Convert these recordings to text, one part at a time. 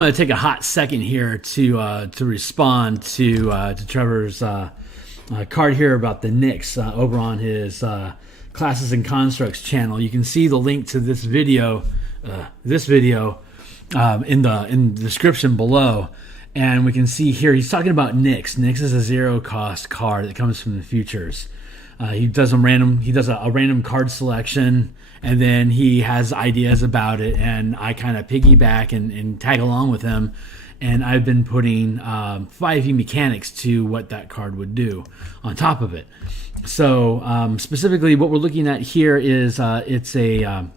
I'm going to take a hot second here to respond to Trevor's card here about the Nyx over on his Classes and Constructs channel. You can see the link to this video in the description below, and we can see here he's talking about Nyx. Nyx is a zero cost card that comes from the futures. He does a random card selection, and then he has ideas about it, and I kind of piggyback and tag along with him, and I've been putting 5e mechanics to what that card would do on top of it. So specifically what we're looking at here is it's a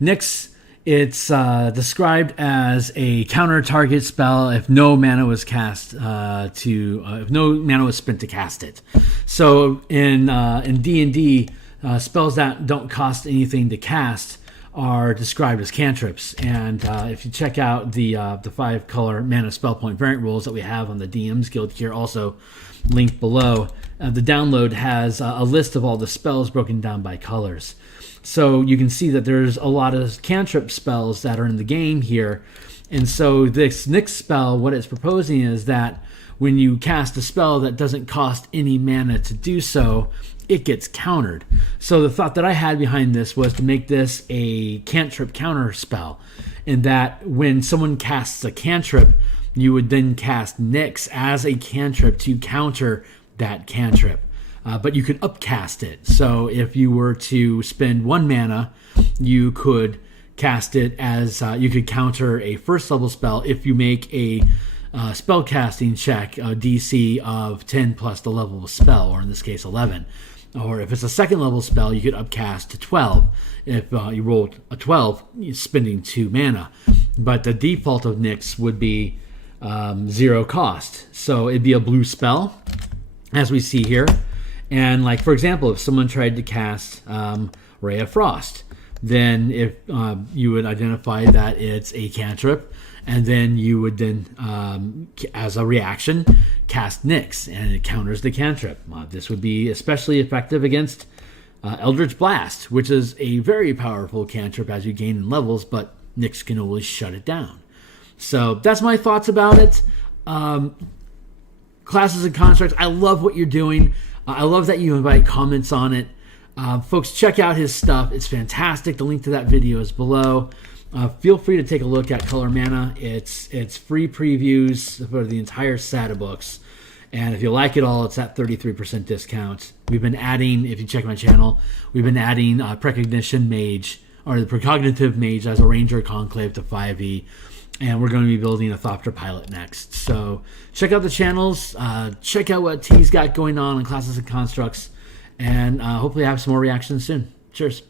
Nyx. It's described as a counter target spell if no mana was cast if no mana was spent to cast it. So in D&D, spells that don't cost anything to cast are described as cantrips. And if you check out the 5-color mana spell point variant rules that we have on the DMsGuild here, also linked below, the download has a list of all the spells broken down by colors. So you can see that there's a lot of cantrip spells that are in the game here. And so this Nyx spell, what it's proposing is that when you cast a spell that doesn't cost any mana to do so, it gets countered. So the thought that I had behind this was to make this a cantrip counter spell, in that when someone casts a cantrip, you would then cast Nyx as a cantrip to counter that cantrip. But you could upcast it. So if you were to spend 1 mana, you could cast it as you could counter a first level spell if you make a spell casting check, a DC of 10 plus the level of the spell, or in this case 11. Or if it's a second level spell, you could upcast to 12. If you rolled a 12, you're spending 2 mana. But the default of Nyx would be 0 cost. So it'd be a blue spell, as we see here. And like, for example, if someone tried to cast Ray of Frost, then if you would identify that it's a cantrip, and then you would then, as a reaction, cast Nyx, and it counters the cantrip. This would be especially effective against Eldritch Blast, which is a very powerful cantrip as you gain in levels, but Nyx can always shut it down. So that's my thoughts about it. Classes and Constructs, I love what you're doing. I love that you invite comments on it. Folks, check out his stuff. It's fantastic. The link to that video is below. Feel free to take a look at Color Mana. It's free previews for the entire set of books. And if you like it all, it's at 33% discount. We've been adding, if you check my channel, we've been adding Precognition Mage, or the Precognitive Mage as a Ranger Conclave to 5e. And we're going to be building a Thopter Pilot next. So check out the channels. Check out what T's got going on in Classes and Constructs. And hopefully have some more reactions soon. Cheers.